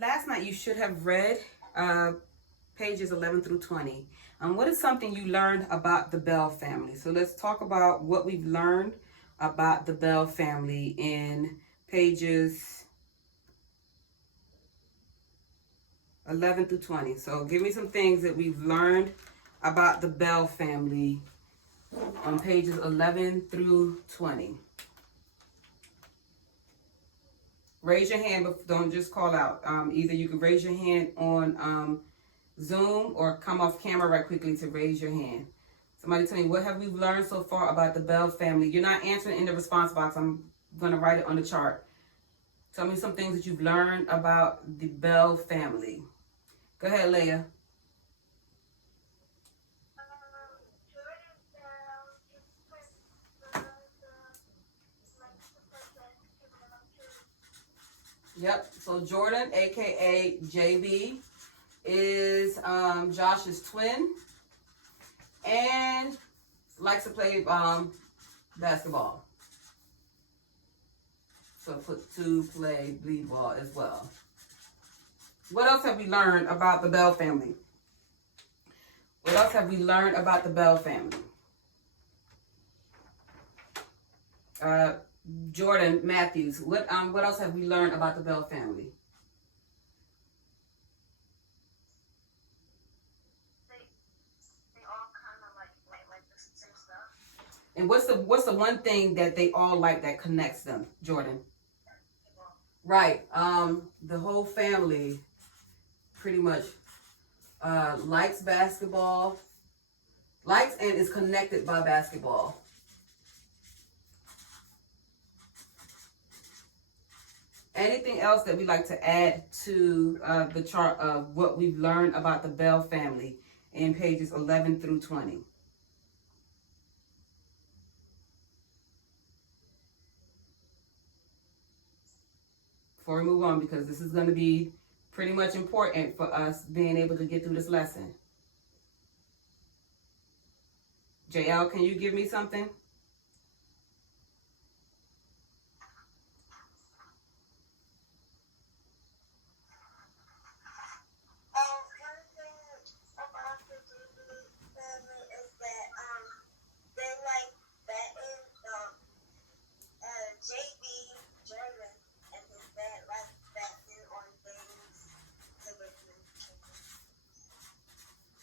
Last night you should have read pages 11 through 20. What is something you learned about the Bell family? So let's talk about what we've learned about the Bell family in pages 11 through 20. So give me some things that we've learned about the Bell family on pages 11 through 20. Raise your hand, but don't just call out. Either you can raise your hand on Zoom or come off camera right quickly to raise your hand. Somebody tell me, what have we learned so far about the Bell family? You're not answering in the response box. I'm going to write it on the chart. Tell me some things that you've learned about the Bell family. Go ahead, Leah. Yep, so Jordan, aka JB, is Josh's twin and likes to play basketball. So to play b-ball as well. What else have we learned about the Bell family? What else have we learned about the Bell family? Jordan Matthews, what else have we learned about the Bell family? They all kind of like the same stuff. And what's the one thing that they all like that connects them, Jordan? Right. The whole family pretty much likes basketball, likes and is connected by basketball. Anything else that we'd like to add to the chart of what we've learned about the Bell family in pages 11 through 20? Before we move on, because this is going to be pretty much important for us being able to get through this lesson. JL, can you give me something?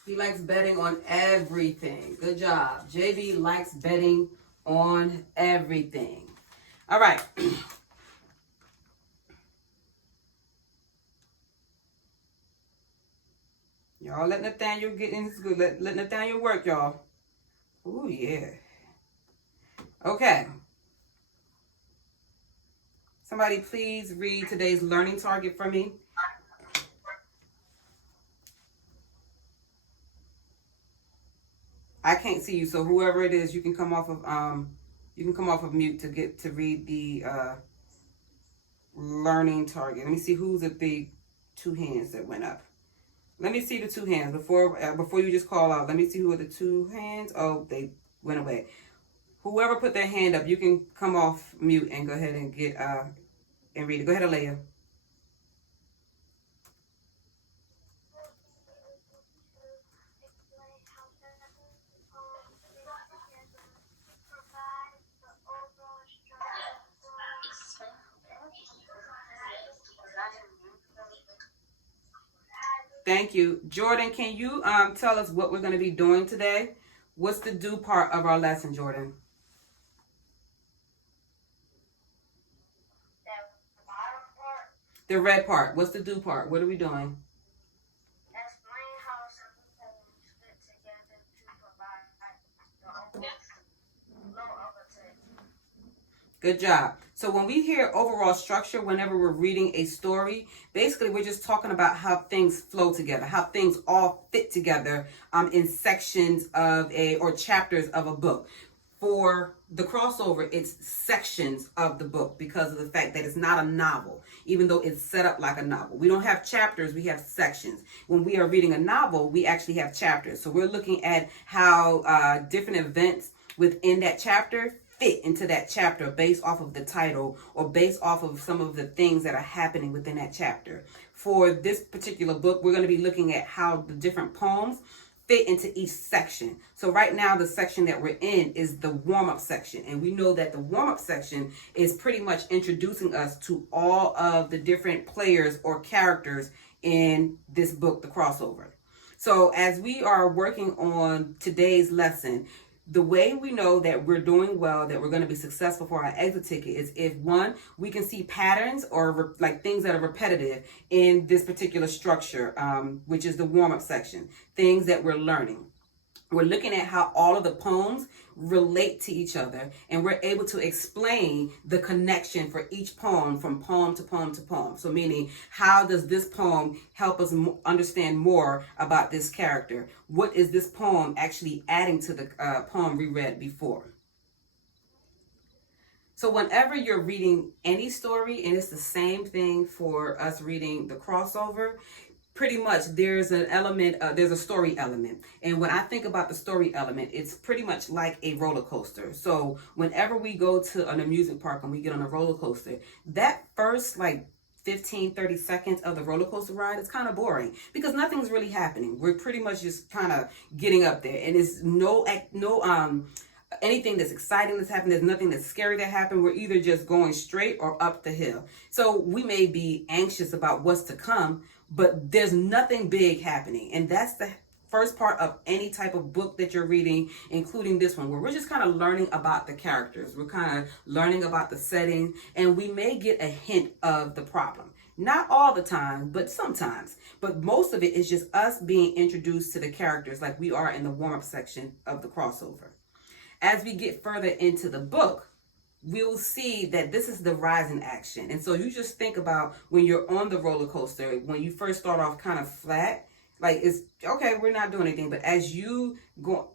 He likes betting on everything. Good job. JB likes betting on everything. All right. Y'all let Nathaniel get in his good. Let Nathaniel work, y'all. Ooh, yeah. Okay. Somebody please read today's learning target for me. I can't see you, so whoever it is, you can come off of mute to get to read the learning target. Let me see who's at the two hands that went up. Let me see the two hands before you just call out. Let me see who are the two hands. Oh, they went away. Whoever put their hand up, you can come off mute and go ahead and get and read it. Go ahead, Alea. Thank you. Jordan, can you tell us what we're going to be doing today? What's the do part of our lesson, Jordan? The bottom part. The red part. What's the do part? What are we doing? Explain how syllables fit together to provide the overall text. Good job. So when we hear overall structure, whenever we're reading a story, basically we're just talking about how things flow together, how things all fit together in sections of or chapters of a book. For the crossover, it's sections of the book because of the fact that it's not a novel, even though it's set up like a novel. We don't have chapters, we have sections. When we are reading a novel, we actually have chapters. So we're looking at how different events within that chapter fit into that chapter based off of the title or based off of some of the things that are happening within that chapter. for this particular book, we're going to be looking at how the different poems fit into each section. So right now, the section that we're in is the warm-up section. And we know that the warm-up section is pretty much introducing us to all of the different players or characters in this book, The Crossover. So as we are working on today's lesson, the way we know that we're doing well, that we're going to be successful for our exit ticket is if, one, we can see patterns or like things that are repetitive in this particular structure, which is the warm-up section, things that we're learning. We're looking at how all of the poems relate to each other, and we're able to explain the connection for each poem from poem to poem to poem. So meaning, how does this poem help us understand more about this character? What is this poem actually adding to the poem we read before? So whenever you're reading any story, and it's the same thing for us reading The Crossover, pretty much there's an element, there's a story element. And when I think about the story element, it's pretty much like a roller coaster. So whenever we go to an amusement park and we get on a roller coaster, that first like 15-30 seconds of the roller coaster ride is kind of boring because nothing's really happening. We're pretty much just kind of getting up there, and it's no anything that's exciting that's happened. There's nothing that's scary that happened. We're either just going straight or up the hill. So we may be anxious about what's to come, but there's nothing big happening. And that's the first part of any type of book that you're reading, including this one, where we're just kind of learning about the characters. We're kind of learning about the setting, and we may get a hint of the problem. Not all the time, but sometimes. But most of it is just us being introduced to the characters like we are in the warm-up section of The Crossover. As we get further into the book, we'll see that this is the rise in action. And so you just think about when you're on the roller coaster, when you first start off kind of flat, like it's okay, we're not doing anything. But as you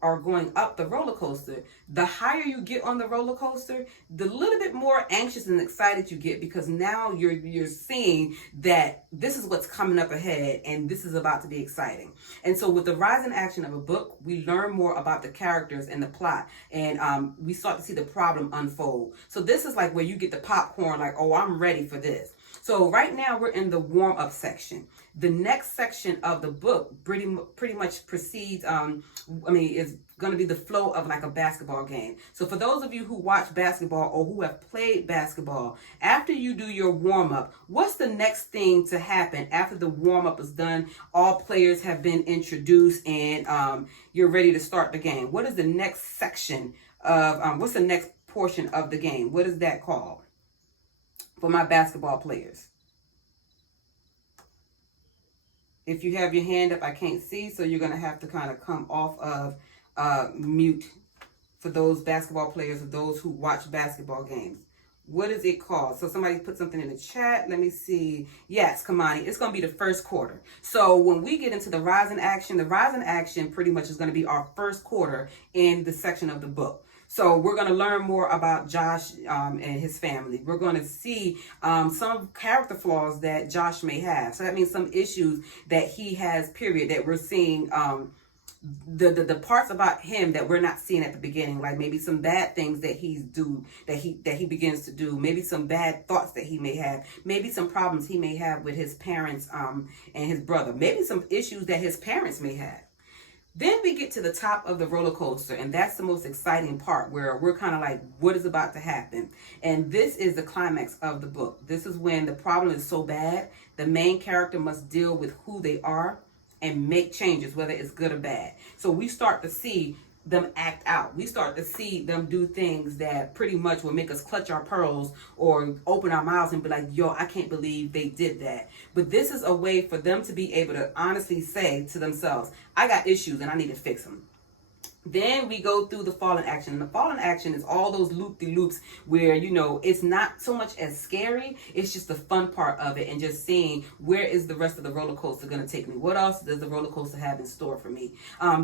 are going up the roller coaster, the higher you get on the roller coaster, the little bit more anxious and excited you get, because now you're seeing that this is what's coming up ahead and this is about to be exciting. And so with the rise in action of a book, we learn more about the characters and the plot, and we start to see the problem unfold. So this is like where you get the popcorn, like, oh, I'm ready for this. So right now we're in the warm-up section. The next section of the book pretty much precedes, is going to be the flow of like a basketball game. So for those of you who watch basketball or who have played basketball, after you do your warm-up, what's the next thing to happen after the warm-up is done? All players have been introduced and you're ready to start the game. What is the next section of, what's the next portion of the game? What is that called for my basketball players? If you have your hand up, I can't see, so you're going to have to kind of come off of mute for those basketball players or those who watch basketball games. What is it called? So somebody put something in the chat. Let me see. Yes, Kamani, it's going to be the first quarter. So when we get into the rise in action pretty much is going to be our first quarter in the section of the book. So we're going to learn more about Josh and his family. We're going to see some character flaws that Josh may have. So that means some issues that he has, period, that we're seeing, the parts about him that we're not seeing at the beginning, like maybe some bad things that he begins to do, maybe some bad thoughts that he may have, maybe some problems he may have with his parents and his brother, maybe some issues that his parents may have. Then we get to the top of the roller coaster, and that's the most exciting part, where we're kind of like, what is about to happen? And this is the climax of the book. This is when the problem is so bad, the main character must deal with who they are and make changes, whether it's good or bad. So we start to see them act out. We start to see them do things that pretty much will make us clutch our pearls or open our mouths and be like, yo, I can't believe they did that. But this is a way for them to be able to honestly say to themselves, I got issues and I need to fix them. Then we go through the fallen action. And the fallen action is all those loop-de-loops where, you know, it's not so much as scary. It's just the fun part of it and just seeing where is the rest of the roller coaster going to take me. What else does the roller coaster have in store for me?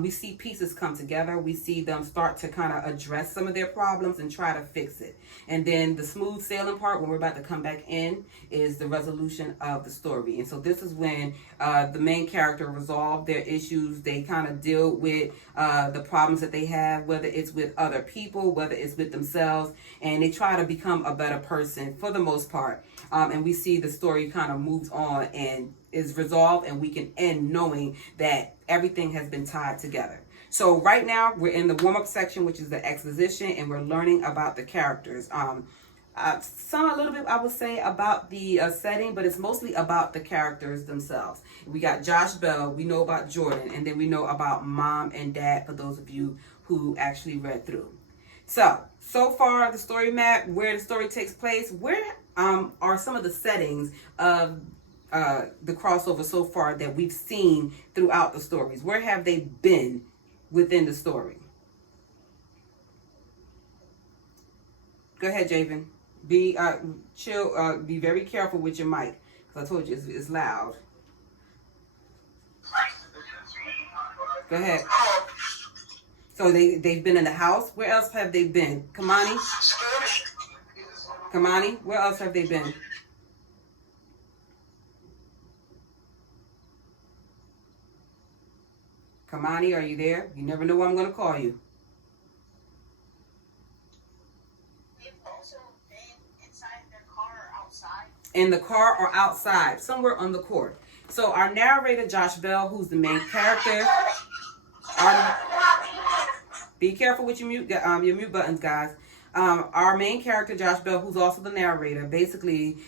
We see pieces come together. We see them start to kind of address some of their problems and try to fix it. And then the smooth sailing part, when we're about to come back in, is the resolution of the story. And so this is when the main character resolve their issues. They kind of deal with the problems that they have, whether it's with other people, whether it's with themselves, and they try to become a better person for the most part. And we see the story kind of moves on and is resolved, and we can end knowing that everything has been tied together. So right now we're in the warm-up section, which is the exposition, and we're learning about the characters. Some a little bit, I would say, about the setting, but it's mostly about the characters themselves. We got Josh Bell, we know about Jordan, and then we know about mom and dad, for those of you who actually read through. So far the story map, where the story takes place, where are some of the settings of the crossover so far that we've seen throughout the stories? Where have they been within the story? Go ahead, Javen. Be chill. Be very careful with your mic, because I told you it's loud. Go ahead. So they've been in the house. Where else have they been? Kamani, where else have they been? Kamani, are you there? You never know when I'm going to call you. In the car or outside, somewhere on the court. So our narrator, Josh Bell, who's the main character. Be careful with your mute buttons, guys. Our main character, Josh Bell, who's also the narrator, basically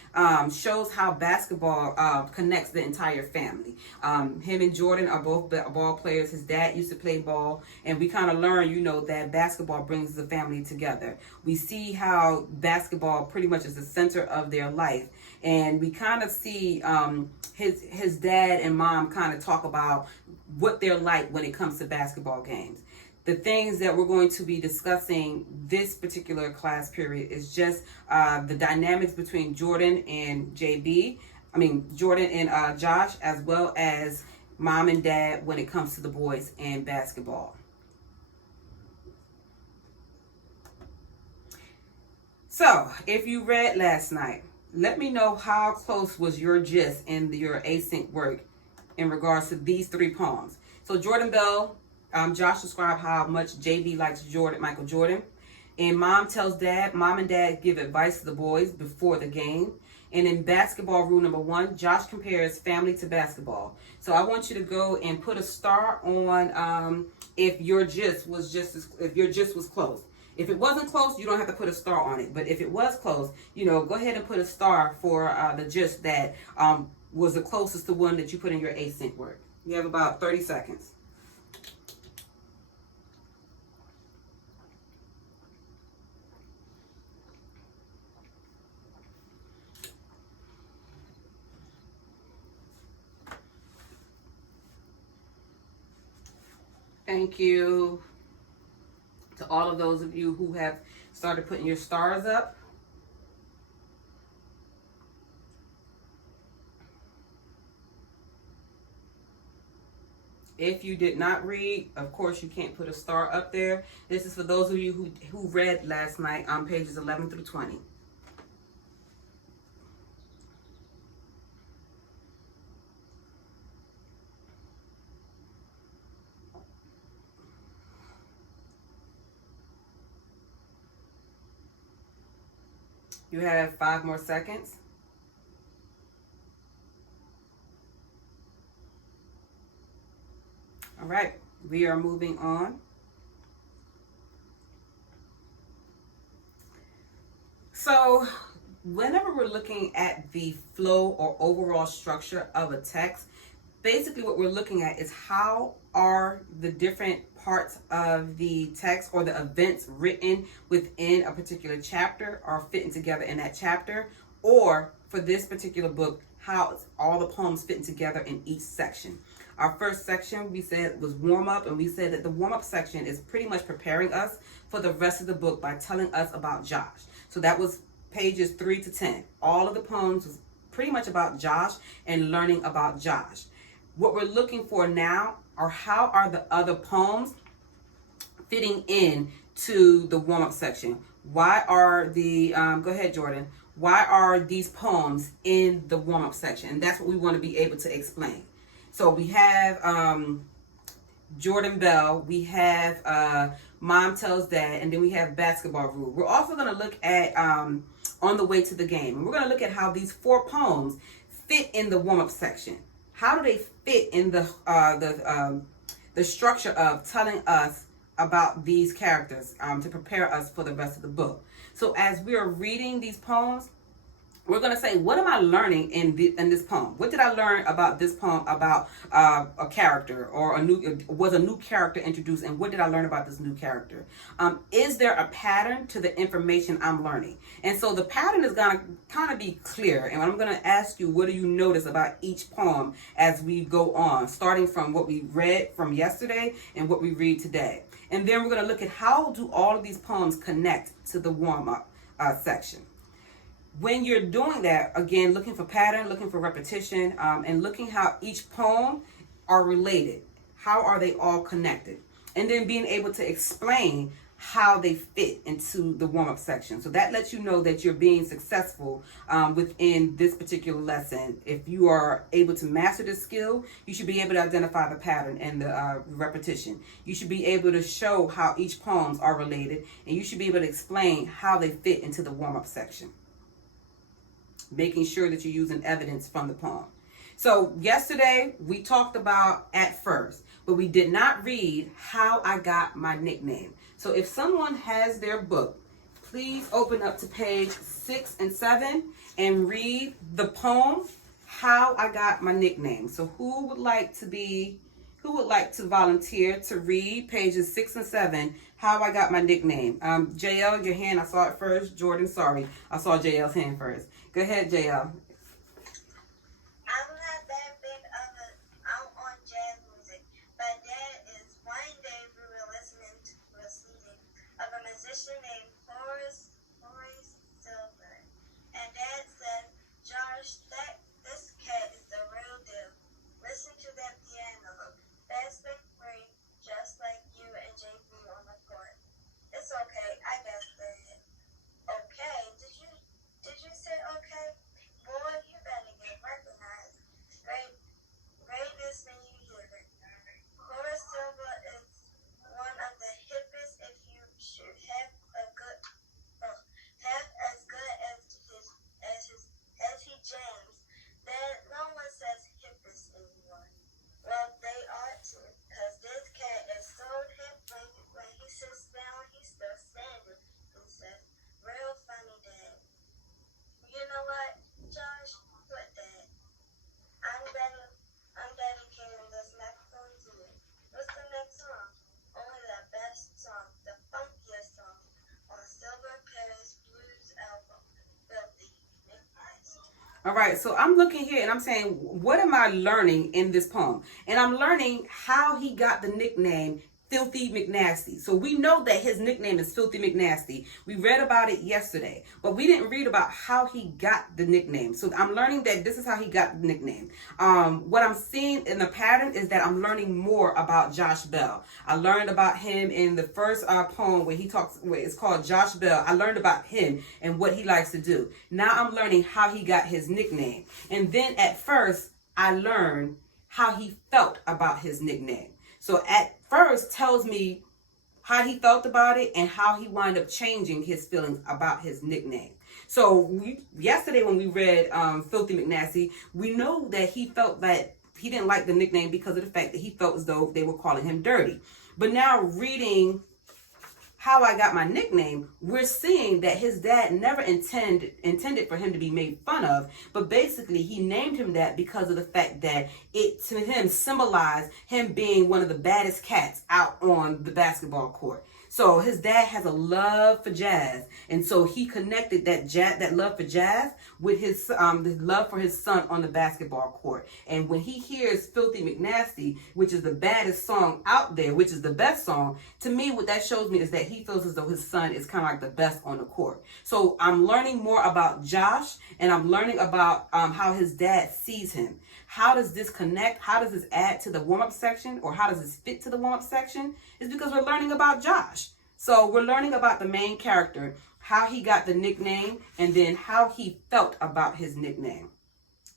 shows how basketball connects the entire family. Him and Jordan are both ball players. His dad used to play ball, and we kind of learn, that basketball brings the family together. We see how basketball pretty much is the center of their life, and we kind of see his dad and mom kind of talk about what they're like when it comes to basketball games. The things that we're going to be discussing this particular class period is just the dynamics between Jordan and Jordan and Josh, as well as mom and dad when it comes to the boys and basketball. So, if you read last night, let me know how close was your gist in your async work in regards to these 3 poems. So, Jordan Bell, Josh described how much JB likes Michael Jordan. And mom and dad give advice to the boys before the game. And in basketball rule number 1, Josh compares family to basketball. So I want you to go and put a star on if your gist was close. If it wasn't close, you don't have to put a star on it. But if it was close, go ahead and put a star for the gist that was the closest to one that you put in your async work. You have about 30 seconds. Thank you to all of those of you who have started putting your stars up. If you did not read, of course you can't put a star up there. This is for those of you who read last night on pages 11 through 20. You have 5 more seconds. All right, we are moving on. So whenever we're looking at the flow or overall structure of a text, basically what we're looking at is how are the different parts of the text or the events written within a particular chapter are fitting together in that chapter, or for this particular book, how all the poems fitting together in each section. Our first section we said was warm up, and we said that the warm up section is pretty much preparing us for the rest of the book by telling us about Josh. So that was pages 3 to 10. All of the poems was pretty much about Josh and learning about Josh. What we're looking for now are how are the other poems fitting in to the warm-up section. Why are the, go ahead Jordan, why are these poems in the warm-up section? And that's what we want to be able to explain. So we have Jordan Bell, we have Mom Tells Dad, and then we have Basketball Rule. We're also going to look at On the Way to the Game. And we're going to look at how these 4 poems fit in the warm-up section. how do they fit in the structure of telling us about these characters to prepare us for the rest of the book. So as we are reading these poems, we're going to say, what am I learning in this poem? What did I learn about this poem about a character, or was a new character introduced, and what did I learn about this new character? Is there a pattern to the information I'm learning? And so the pattern is going to kind of be clear, and I'm going to ask you, what do you notice about each poem as we go on, starting from what we read from yesterday and what we read today. And then we're going to look at how do all of these poems connect to the warm-up section. When you're doing that, again, looking for pattern, looking for repetition, and looking how each poem are related. How are they all connected? And then being able to explain how they fit into the warm-up section. So that lets you know that you're being successful within this particular lesson. If you are able to master this skill, you should be able to identify the pattern and the repetition. You should be able to show how each poems are related, and you should be able to explain how they fit into the warm-up section, making sure that you're using evidence from the poem. So yesterday we talked about at first, but we did not read how I got my nickname. So if someone has their book, please open up to page 6 and 7 and read the poem, How I Got My Nickname. So who would like to volunteer to read pages 6 and 7, How I Got My Nickname? JL, your hand, I saw it first. Jordan, sorry, I saw JL's hand first. Go ahead, JL. I'm not that big of out on jazz music, but there is one day we were listening to a CD of a musician named Horace Silver, and Dad said, "Josh, this cat is the real deal. Listen to that piano, fast and free, just like you and JP on the court." It's okay, I guessed that. Okay, did you say okay? Boy, you better get recognized. Greatness when you hear it. Horace Silver is one of the hippest. If you should have half as good as he jams, then no one says hippest anymore. Well, they ought to, cause this cat is so hip. When he sits down, he's still standing. He says, "Real funny, Dad." You know what, Josh? Put that. I'm dedicating this next song to you. What's the next song? Only the best song, the funkiest song on Silver Paris Blues album, Filthy McNasty. All right, so I'm looking here and I'm saying, what am I learning in this poem? And I'm learning how he got the nickname Filthy McNasty. So we know that his nickname is Filthy McNasty. We read about it yesterday, but we didn't read about how he got the nickname. So I'm learning that this is how he got the nickname. What I'm seeing in the pattern is that I'm learning more about Josh Bell. I learned about him in the first poem where it's called Josh Bell. I learned about him and what he likes to do. Now I'm learning how he got his nickname. And then at first, I learned how he felt about his nickname. So at first tells me how he felt about it and how he wound up changing his feelings about his nickname. So yesterday when we read Filthy McNasty, we know that he felt that he didn't like the nickname because of the fact that he felt as though they were calling him dirty. But now reading How I Got My Nickname, we're seeing that his dad never intended for him to be made fun of, but basically he named him that because of the fact that it to him symbolized him being one of the baddest cats out on the basketball court. So his dad has a love for jazz, and so he connected that love for jazz with his the love for his son on the basketball court. And when he hears Filthy McNasty, which is the baddest song out there, which is the best song, to me what that shows me is that he feels as though his son is kind of like the best on the court. So I'm learning more about Josh, and I'm learning about how his dad sees him. How does this connect? How does this add to the warm-up section, or how does this fit to the warm-up section? It's because we're learning about Josh. So we're learning about the main character, how he got the nickname, and then how he felt about his nickname.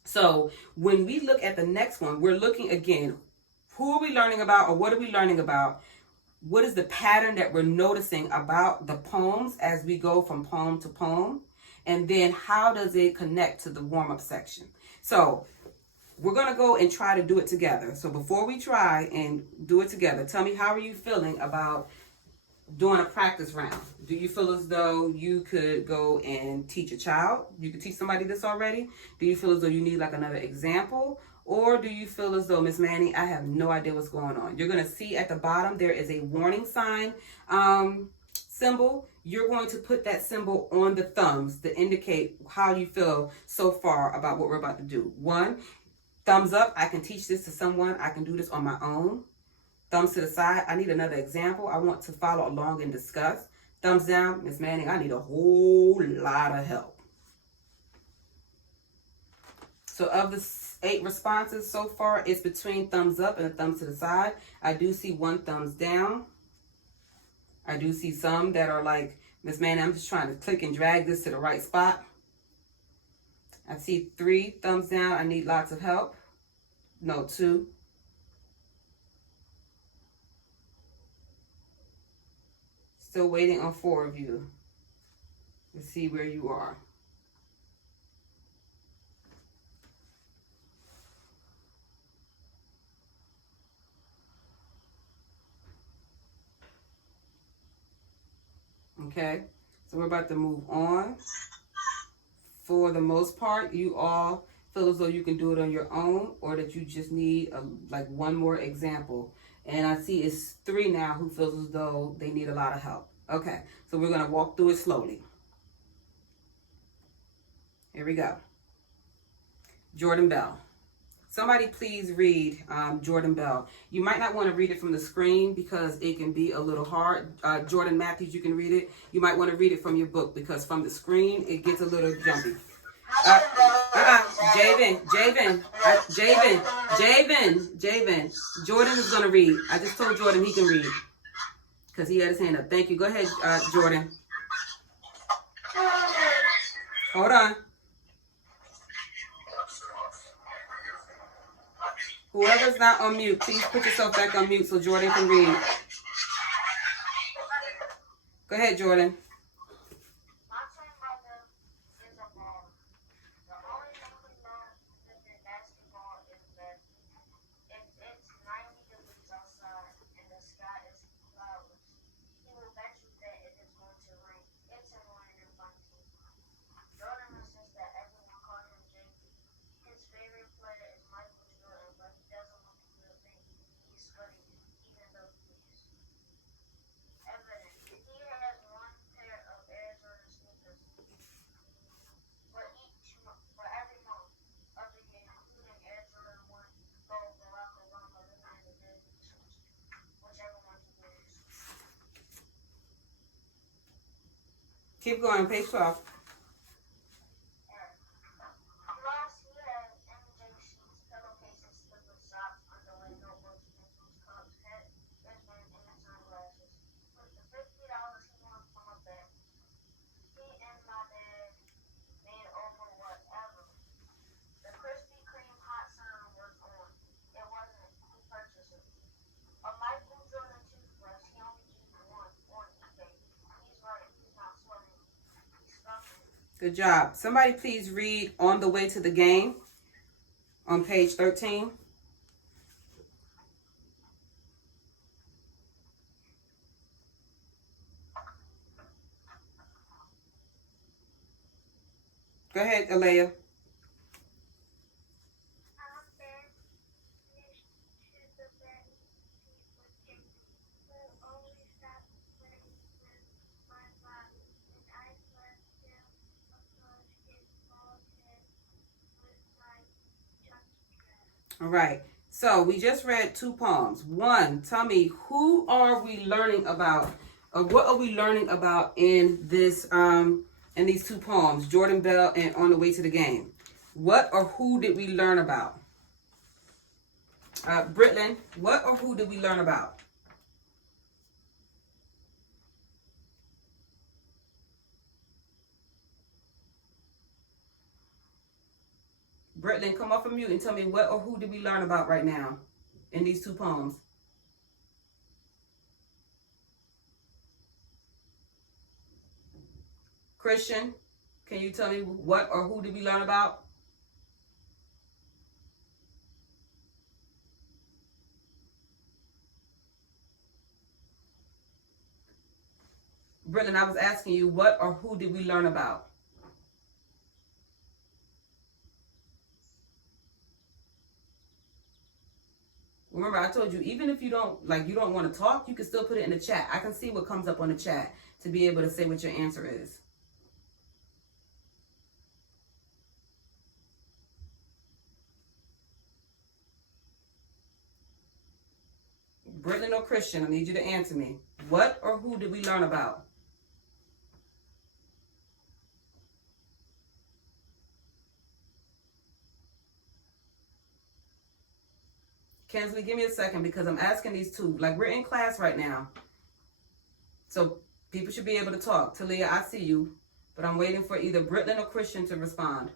So when we look at the next one, we're looking again, who are we learning about, or what are we learning about? What is the pattern that we're noticing about the poems as we go from poem to poem? And then how does it connect to the warm-up section? So we're going to go and try to do it together. So before we try and do it together, tell me, how are you feeling about doing a practice round? Do you feel as though you could go and teach a child? You could teach somebody this already? Do you feel as though you need like another example? Or do you feel as though, Miss Manning, I have no idea what's going on? You're going to see at the bottom there is a warning sign symbol. You're going to put that symbol on the thumbs to indicate how you feel so far about what we're about to do. 1, thumbs up, I can teach this to someone. I can do this on my own. Thumbs to the side, I need another example. I want to follow along and discuss. Thumbs down, Miss Manning, I need a whole lot of help. So of the 8 responses so far, it's between thumbs up and a thumbs to the side. I do see 1 thumbs down. I do see some that are like, Miss Manning, I'm just trying to click and drag this to the right spot. I see 3 thumbs down, I need lots of help. No, 2. Still waiting on 4 of you to see where you are. Okay, so we're about to move on. For the most part, you all feel as though you can do it on your own, or that you just need like 1 more example. And I see it's 3 now who feels as though they need a lot of help. Okay, so we're going to walk through it slowly. Here we go. Jordan Bell. Somebody please read Jordan Bell. You might not want to read it from the screen because it can be a little hard. Jordan Matthews, you can read it. You might want to read it from your book because from the screen, it gets a little jumpy. Javen. Jordan is going to read. I just told Jordan he can read because he had his hand up. Thank you. Go ahead, Jordan. Hold on. Whoever's not on mute, please put yourself back on mute so Jordan can read. Go ahead, Jordan. Keep going, page 12. Good job. Somebody please read On the Way to the Game on page 13. Go ahead, Alea. All right, so we just read 2 poems. 1, tell me, who are we learning about, or what are we learning about in this in these 2 poems, Jordan Bell and On the Way to the Game? What or who did we learn about? Britlin, what or who did we learn about? Britlin, come off of mute and tell me what or who did we learn about right now in these 2 poems? Christian, can you tell me what or who did we learn about? Brendan, I was asking you, what or who did we learn about? Remember, I told you, even if you don't want to talk, you can still put it in the chat. I can see what comes up on the chat to be able to say what your answer is. Brendan or Christian, I need you to answer me. What or who did we learn about? Kensley, give me a second because I'm asking these two. Like, we're in class right now. So people should be able to talk. Talia, I see you. But I'm waiting for either Britland or Christian to respond.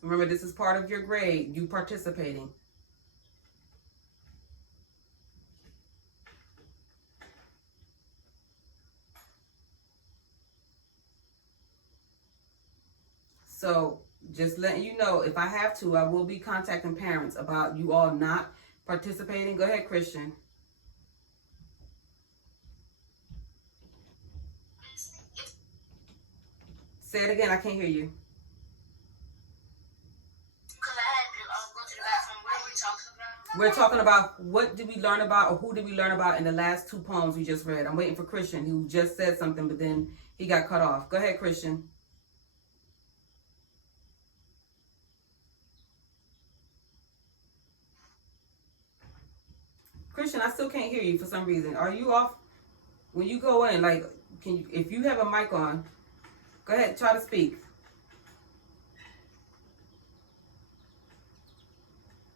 Remember, this is part of your grade, you participating. So just letting you know, if I have to, I will be contacting parents about you all not participating. Go ahead, Christian. Say it again, I can't hear you. We're talking about what did we learn about or who did we learn about in the last two poems we just read. I'm waiting for Christian, who just said something, but then he got cut off. Go ahead, Christian. Christian, I still can't hear you for some reason. Are you off? When you go in, like, can you, if you have a mic on, go ahead, try to speak.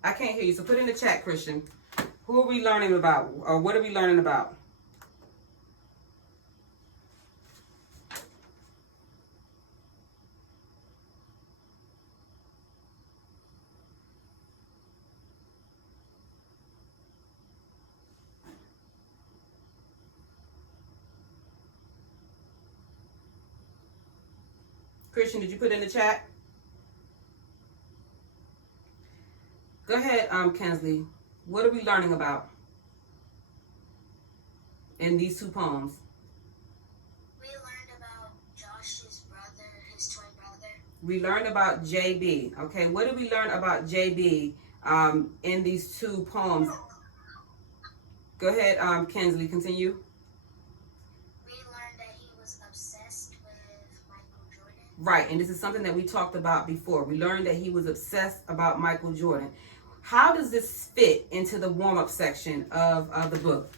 I can't hear you, so put in the chat, Christian. Who are we learning about, or what are we learning about? Christian, did you put in the chat? Go ahead, Kensley. What are we learning about in these two poems? We learned about Josh's brother, his twin brother. We learned about JB. Okay, what did we learn about JB in these two poems? Go ahead, Kensley, continue. We learned that he was obsessed with Michael Jordan. Right, and this is something that we talked about before. We learned that he was obsessed about Michael Jordan. How does this fit into the warm-up section of the book?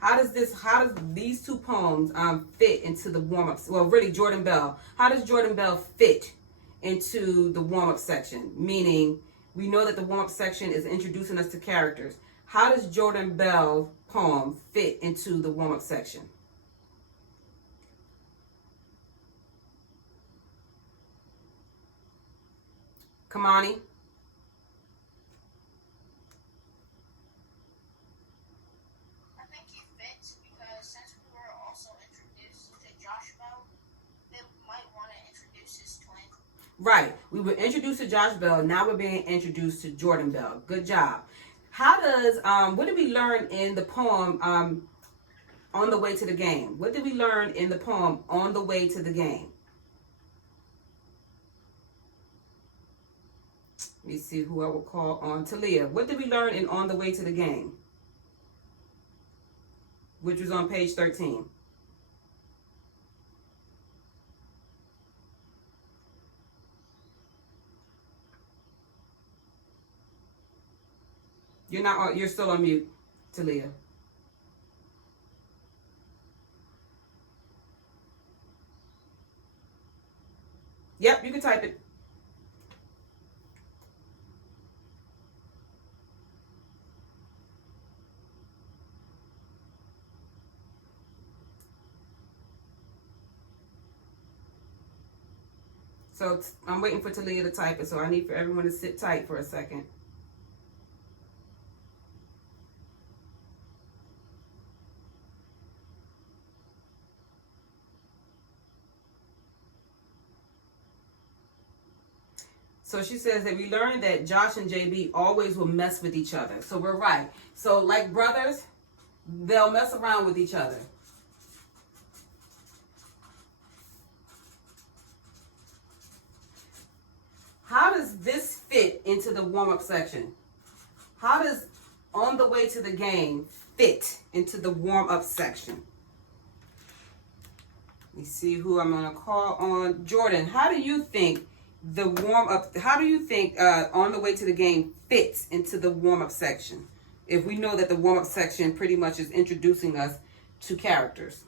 How does these two poems fit into the warm-up? Well, really, Jordan Bell. How does Jordan Bell fit into the warm-up section? Meaning, we know that the warm-up section is introducing us to characters. How does Jordan Bell's poem fit into the warm-up section? Kamani? Right. We were introduced to Josh Bell. Now we're being introduced to Jordan Bell. Good job. How does, what did we learn in the poem, On the Way to the Game? What did we learn in the poem, On the Way to the Game? Let me see who I will call on. Talia. What did we learn in On the Way to the Game? Which was on page 13. You're still on mute, Talia. Yep, you can type it. So I'm waiting for Talia to type it, so I need for everyone to sit tight for a second. So she says that we learned that Josh and JB always will mess with each other. So we're right. So like brothers, They'll mess around with each other. How does this fit into the warm-up section? How does on the way to the game fit into the warm-up section? Let me see who I'm gonna call on. Jordan, how do you think the warm-up, how do you think on the way to the game fits into the warm-up section? If we know that the warm-up section pretty much is introducing us to characters.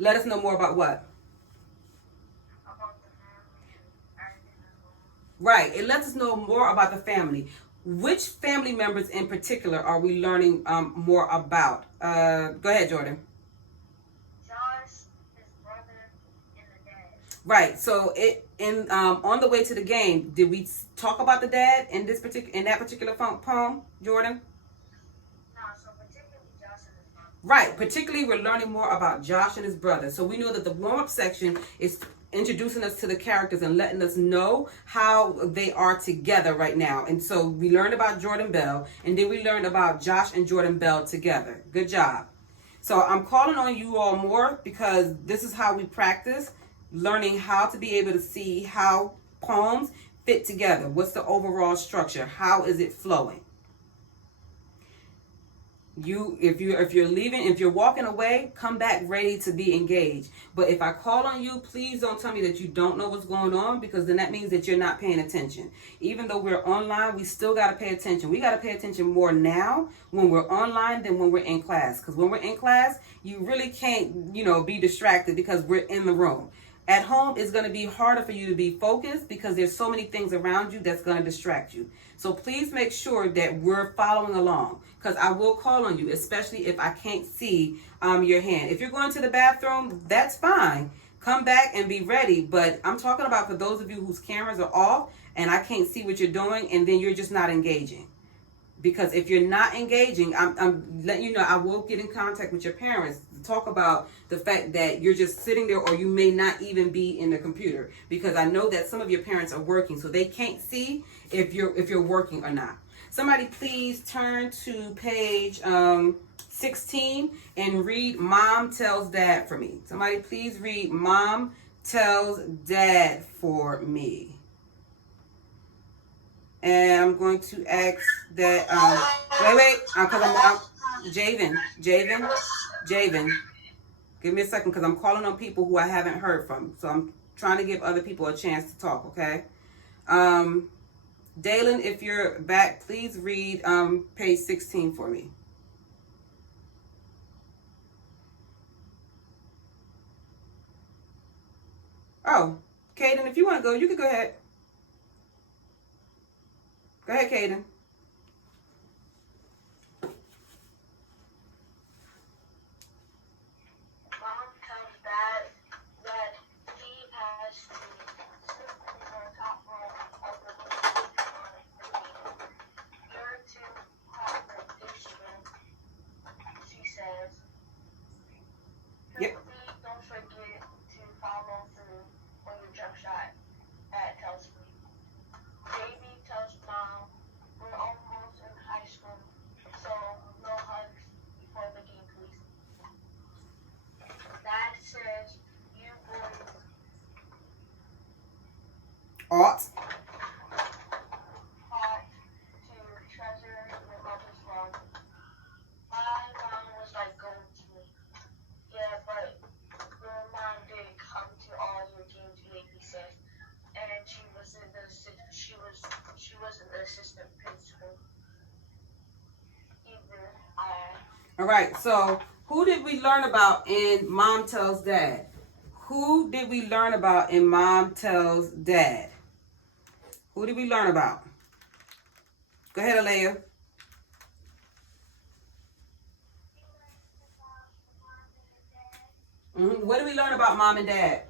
Let us know more about what? Right. It lets us know more about the family. Which family members in particular are we learning more about? Go ahead, Jordan. Josh, his brother, and the dad. Right. So on the way to the game, did we talk about the dad in that particular poem, Jordan? Right, particularly we're learning more about Josh and his brother. So we know that the warm-up section is introducing us to the characters and letting us know how they are together right now. And so we learned about Jordan Bell, and then we learned about Josh and Jordan Bell together. Good job. So I'm calling on you all more because this is how we practice, learning how to be able to see how poems fit together. What's the overall structure? How is it flowing? If you're walking away, come back ready to be engaged. But if I call on you, please don't tell me that you don't know what's going on, because then that means that you're not paying attention. Even though we're online, we still got to pay attention. We got to pay attention more now when we're online than when we're in class. Because when we're in class, you really can't, be distracted because we're in the room. At home, it's going to be harder for you to be focused because there's so many things around you that's going to distract you. So please make sure that we're following along, because I will call on you, especially if I can't see your hand. If you're going to the bathroom, that's fine. Come back and be ready. But I'm talking about for those of you whose cameras are off and I can't see what you're doing, and then you're just not engaging. Because if you're not engaging, I'm letting you know, I will get in contact with your parents to talk about the fact that you're just sitting there, or you may not even be in the computer. Because I know that some of your parents are working, so they can't see if you're working or not. Somebody please turn to page 16 and read Mom Tells Dad for me. Somebody please read Mom Tells Dad for me. And I'm going to ask that, because I'm Javen, give me a second, because I'm calling on people who I haven't heard from. So I'm trying to give other people a chance to talk, okay? Dalen, if you're back, please read page 16 for me. Oh, Caden, if you want to go, you can go ahead. Go ahead, Caden. Mom tells Dad that he has to sit in the top row of the room. You're too competition, she says. Yep. Please don't forget to follow through on your jump shot, Dad tells me. Baby tells Mom, we're almost in high school, so no hugs before the game, please. Dad says, you boys Ought to treasure your mother's love. My mom was like gold to me. Yeah, but your mom did come to all your games, he said. And she wasn't the assistant principal either. All right, so who did we learn about in Mom Tells Dad? Who did we learn about in Mom Tells Dad? Who did we learn about? Go ahead, Alea. What did we learn about Mom and Dad?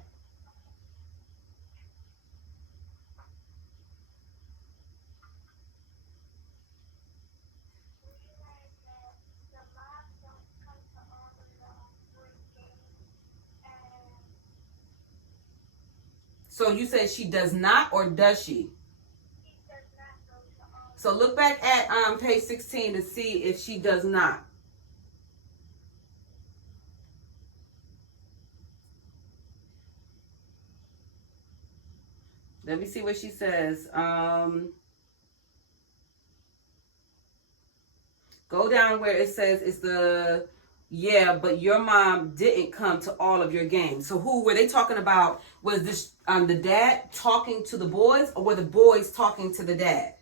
So you said she does not, or does she? She does So look back at page 16 to see if she does not. Let me see what she says. Go down where it says it's the, yeah, but your mom didn't come to all of your games. So who were they talking about? Was this the dad talking to the boys, or were the boys talking to the dad?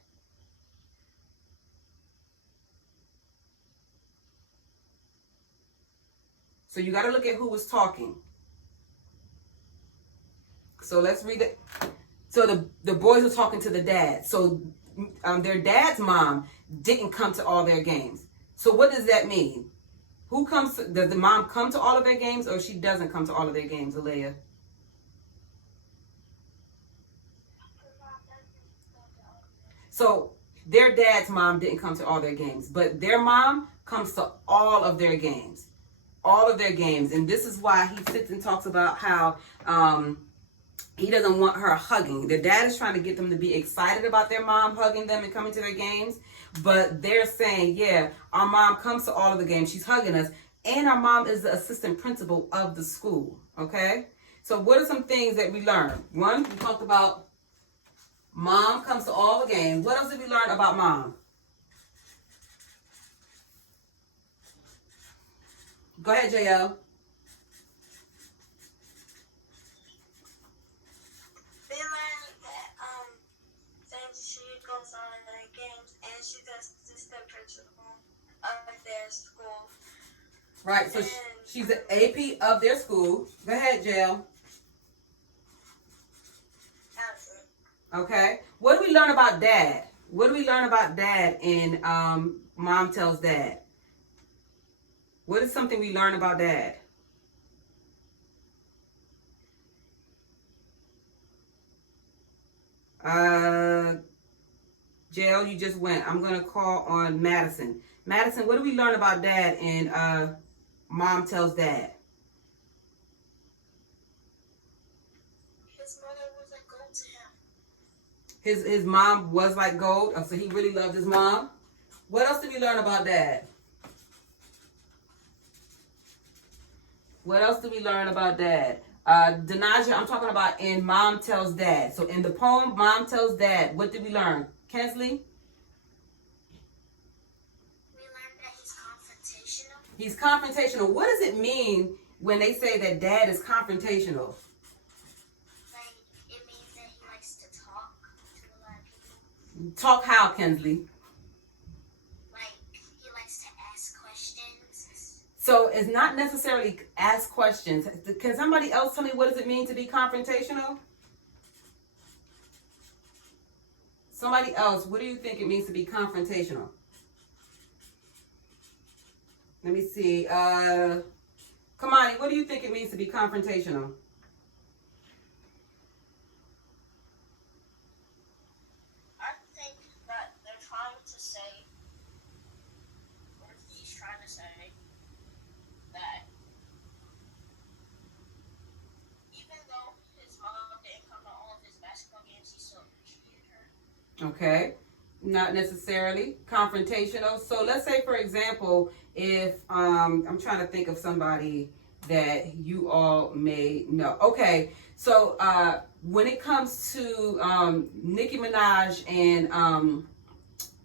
So you got to look at who was talking. So let's read it. So the boys were talking to the dad. So their dad's mom didn't come to all their games. So what does that mean? Who comes? Does the mom come to all of their games, or she doesn't come to all of their games, Alea? So their dad's mom didn't come to all their games, but their mom comes to all of their games. All of their games. And this is why he sits and talks about how he doesn't want her hugging. Their dad is trying to get them to be excited about their mom hugging them and coming to their games. But they're saying, yeah, our mom comes to all of the games. She's hugging us. And our mom is the assistant principal of the school. Okay? So what are some things that we learned? One, we talked about mom comes to all the games. What else did we learn about mom? Go ahead, JL. We learned that she goes on the games and she's the assistant principal of their school. Right, so she's the AP of their school. Go ahead, JL. Okay. What do we learn about dad? What do we learn about dad in Mom Tells Dad? What is something we learn about dad? JL, you just went. I'm going to call on Madison. Madison, what do we learn about dad in Mom Tells Dad? His mother was like gold to him. His mom was like gold, so he really loved his mom. What else did we learn about dad? What else did we learn about dad? Denaja, I'm talking about in Mom Tells Dad. So in the poem Mom Tells Dad, what did we learn? Kensley? We learned that he's confrontational. He's confrontational. What does it mean when they say that dad is confrontational? Like, it means that he likes to talk to a lot of people. Talk how, Kensley? Like, he likes to ask questions. So it's not necessarily ask questions. Can somebody else tell me what does it mean to be confrontational? Somebody else, what do you think it means to be confrontational? Let me see. Kamani, what do you think it means to be confrontational? I think that they're trying to say, or he's trying to say, that even though his mom didn't come to all of his basketball games, he still appreciated her. Okay, not necessarily confrontational. So let's say, for example, if I'm trying to think of somebody that you all may know. Okay, so when it comes to Nicki Minaj and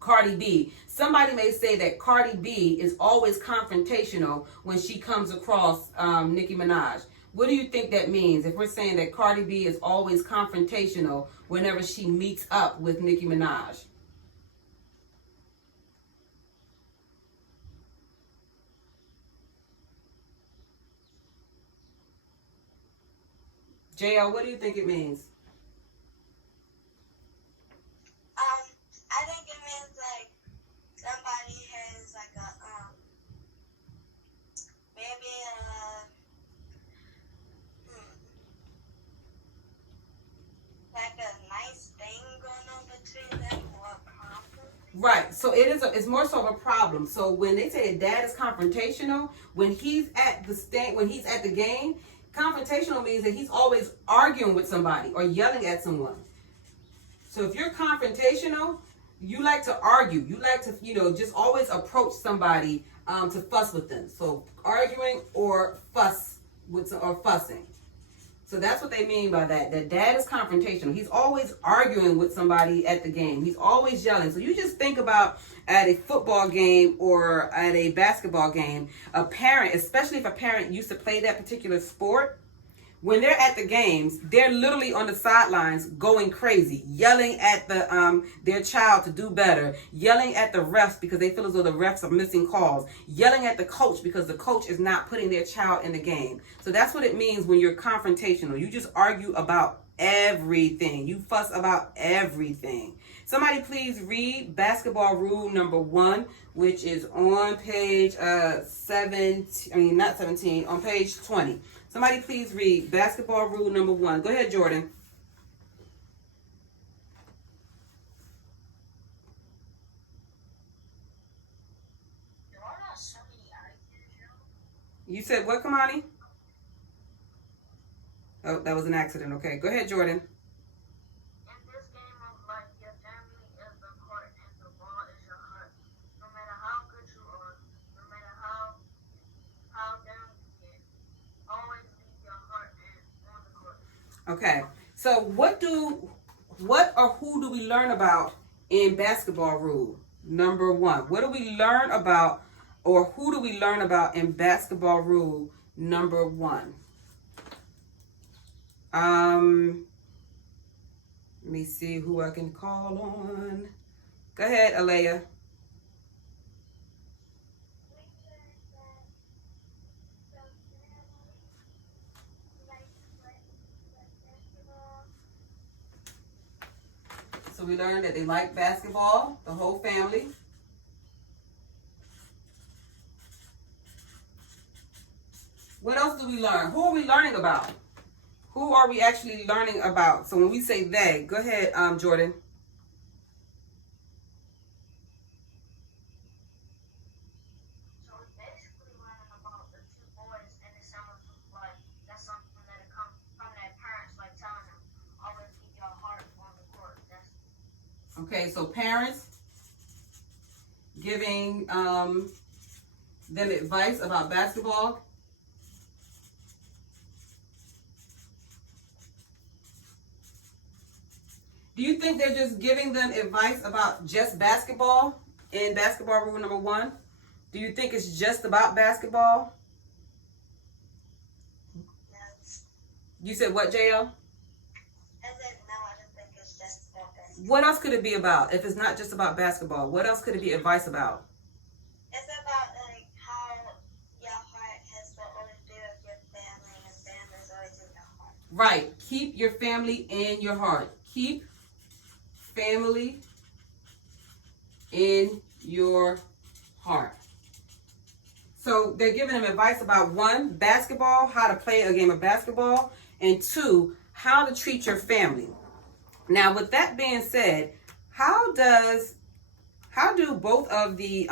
Cardi B, somebody may say that Cardi B is always confrontational when she comes across Nicki Minaj. What do you think that means if we're saying that Cardi B is always confrontational whenever she meets up with Nicki Minaj? JL, what do you think it means? I think it means like somebody has like a maybe like a nice thing going on between them or a problem. Right. So it's more so of a problem. So when they say dad is confrontational, when he's at the game, confrontational means that he's always arguing with somebody or yelling at someone. So if you're confrontational, You like to argue. You like to, just always approach somebody to fuss with them. So arguing or fussing. So that's what they mean by that. That dad is confrontational. He's always arguing with somebody at the game. He's always yelling. So you just think about at a football game or at a basketball game, a parent, especially if a parent used to play that particular sport, when they're at the games, they're literally on the sidelines going crazy, yelling at their child to do better, yelling at the refs because they feel as though the refs are missing calls, yelling at the coach because the coach is not putting their child in the game. So that's what it means when you're confrontational. You just argue about everything. You fuss about everything. Somebody please read basketball rule number 1, which is on page 17, on page 20. Somebody please read basketball rule number 1. Go ahead, Jordan. You said what, Kamani? Oh, that was an accident. Okay, go ahead, Jordan. Okay, so what or who do we learn about in basketball rule number 1? What do we learn about, or who do we learn about in basketball rule number 1? Let me see who I can call on. Go ahead, Alea. So we learned that they like basketball, the whole family. What else do we learn? Who are we learning about? Who are we actually learning about? So when we say they, go ahead, Jordan. So we're basically learning about the 2 boys, and it sounds like that's something that comes from their parents, like telling them, always keep your heart on the court. Okay, so parents giving them advice about basketball. Do you think they're just giving them advice about just basketball in basketball rule number 1? Do you think it's just about basketball? Yes. You said what, JL? I said no, I don't think it's just about basketball. What else could it be about if it's not just about basketball? What else could it be advice about? It's about like how your heart has to always be with your family, and family's always in your heart. Right. Keep your family in your heart. Keep family in your heart. So they're giving them advice about 1, basketball, how to play a game of basketball, and 2, how to treat your family. Now, with that being said, how do both of the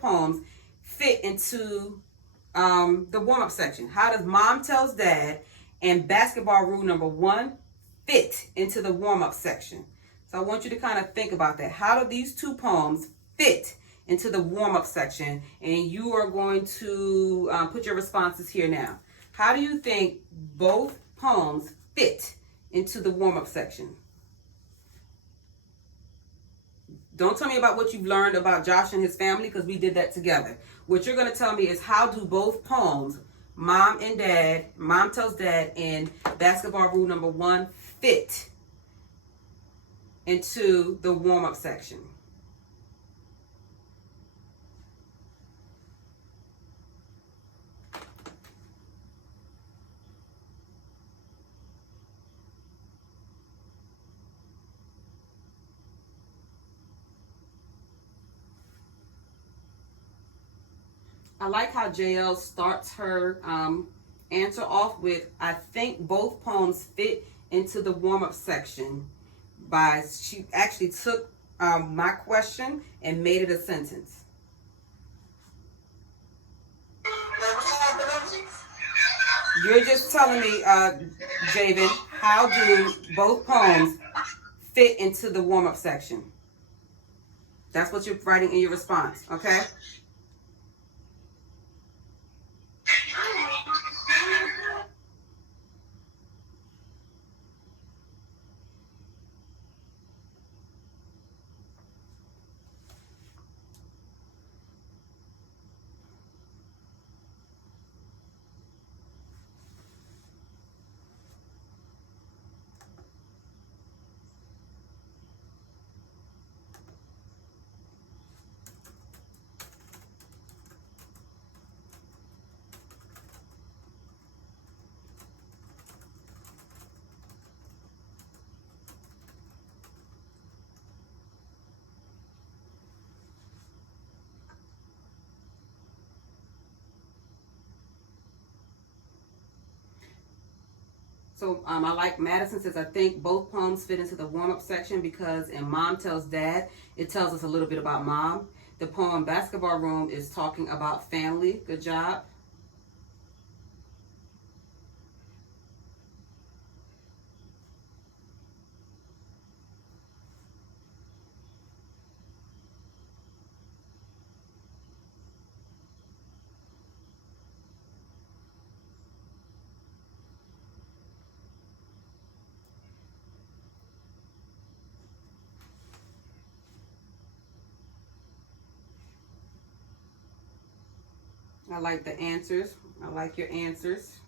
poems fit into the warm-up section? How does Mom Tells Dad and basketball rule number 1 fit into the warm-up section? So I want you to kind of think about that. How do these 2 poems fit into the warm-up section? And you are going to put your responses here now. How do you think both poems fit into the warm-up section? Don't tell me about what you've learned about Josh and his family, because we did that together. What you're going to tell me is, how do both poems, Mom Tells Dad, and basketball rule number 1 fit into the warm-up section? I like how JL starts her answer off with, I think both poems fit into the warm-up section. She actually took my question and made it a sentence. You're just telling me, Javen, how do both poems fit into the warm-up section. That's what you're writing in your response, okay? So I like Madison says, I think both poems fit into the warm-up section because in Mom Tells Dad, it tells us a little bit about mom. The poem Basketball Room is talking about family. Good job. I like the answers. I like your answers.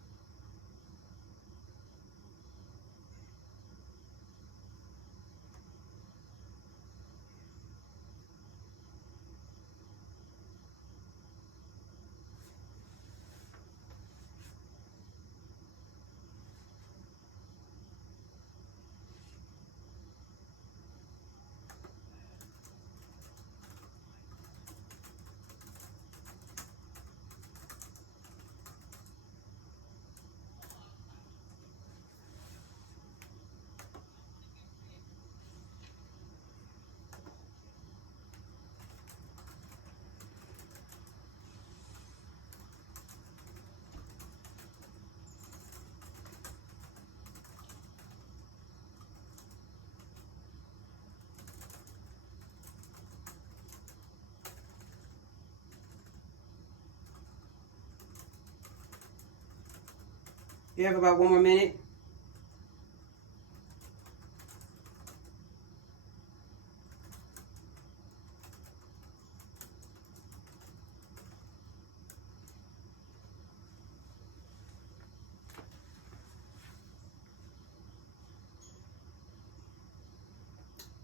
You have about 1 more minute.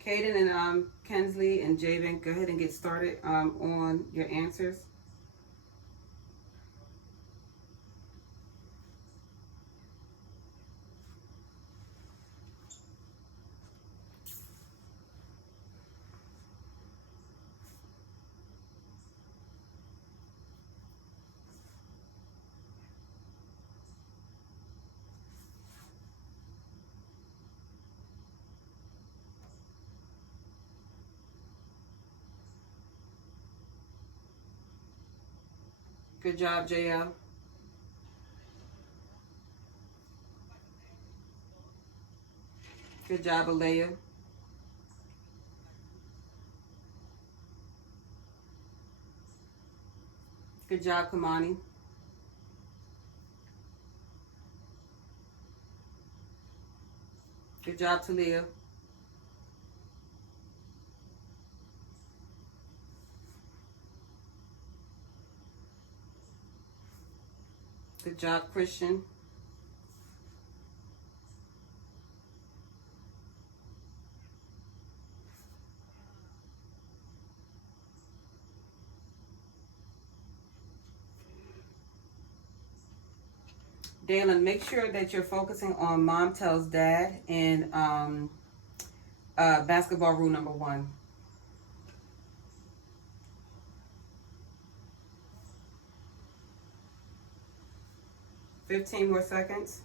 Kaden and Kensley and Javen, go ahead and get started on your answers. Good job, JL. Good job, Alea. Good job, Kamani. Good job, Talia. Good job, Christian. Dalen, make sure that you're focusing on Mom Tells Dad and basketball rule number 1. 15 more seconds.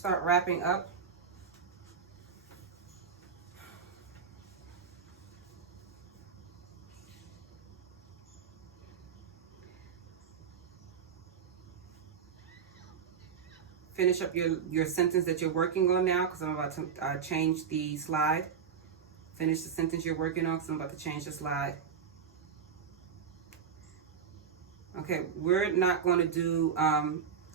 start wrapping up. Finish up your sentence that you're working on now, because I'm about to change the slide. Finish the sentence you're working on, because I'm about to change the slide. Okay, we're not going to do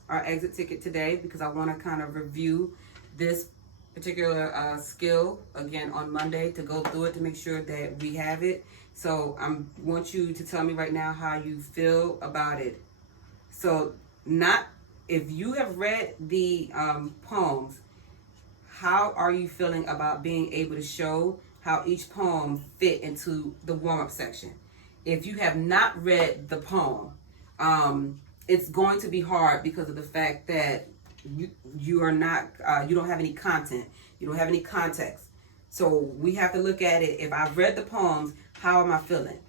our exit ticket today because I want to kind of review this particular skill again on Monday, to go through it to make sure that we have it. So I want you to tell me right now how you feel about it. So if you have read the poems, how are you feeling about being able to show how each poem fit into the warm-up section? If you have not read the poem, it's going to be hard because of the fact that you are not, you don't have any content, you don't have any context. So we have to look at it. If I've read the poems, how am I feeling?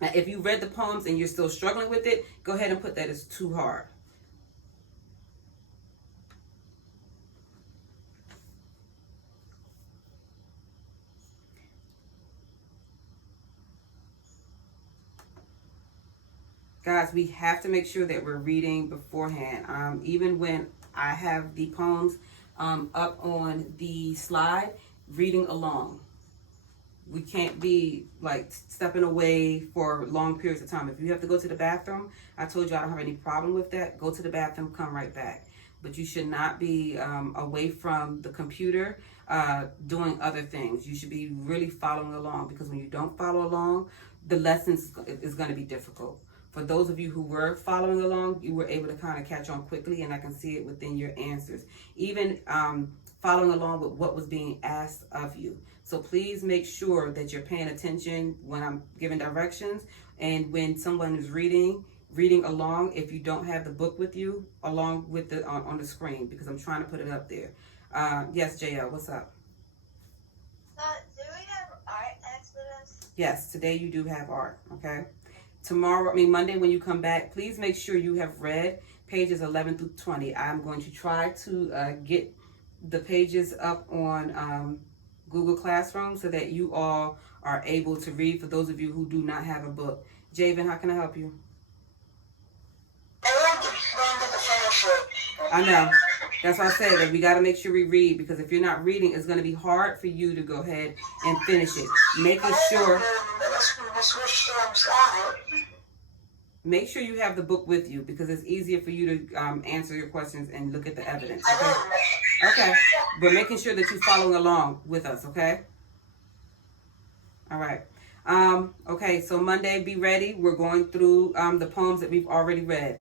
Now, if you read the poems and you're still struggling with it, go ahead and put that as too hard. Guys, we have to make sure that we're reading beforehand. Even when I have the poems up on the slide, reading along. We can't be like stepping away for long periods of time. If you have to go to the bathroom, I told you I don't have any problem with that. Go to the bathroom, come right back. But you should not be away from the computer doing other things. You should be really following along, because when you don't follow along, the lessons is going to be difficult. For those of you who were following along, you were able to kind of catch on quickly, and I can see it within your answers. Even following along with what was being asked of you. So please make sure that you're paying attention when I'm giving directions, and when someone is reading along. If you don't have the book with you, along with the on the screen, because I'm trying to put it up there. Yes, JL, what's up? Do we have art next with us? Yes, today you do have art. Okay. Monday when you come back, please make sure you have read pages 11 through 20. I'm going to try to get the pages up on Google Classroom so that you all are able to read, for those of you who do not have a book. Javen, how can I help you? I know. That's why I said that we got to make sure we read, because if you're not reading, it's going to be hard for you to go ahead and finish it. Make sure you have the book with you, because it's easier for you to answer your questions and look at the evidence. Okay? Okay. But making sure that you're following along with us, okay? All right. Okay, so Monday, be ready. We're going through the poems that we've already read.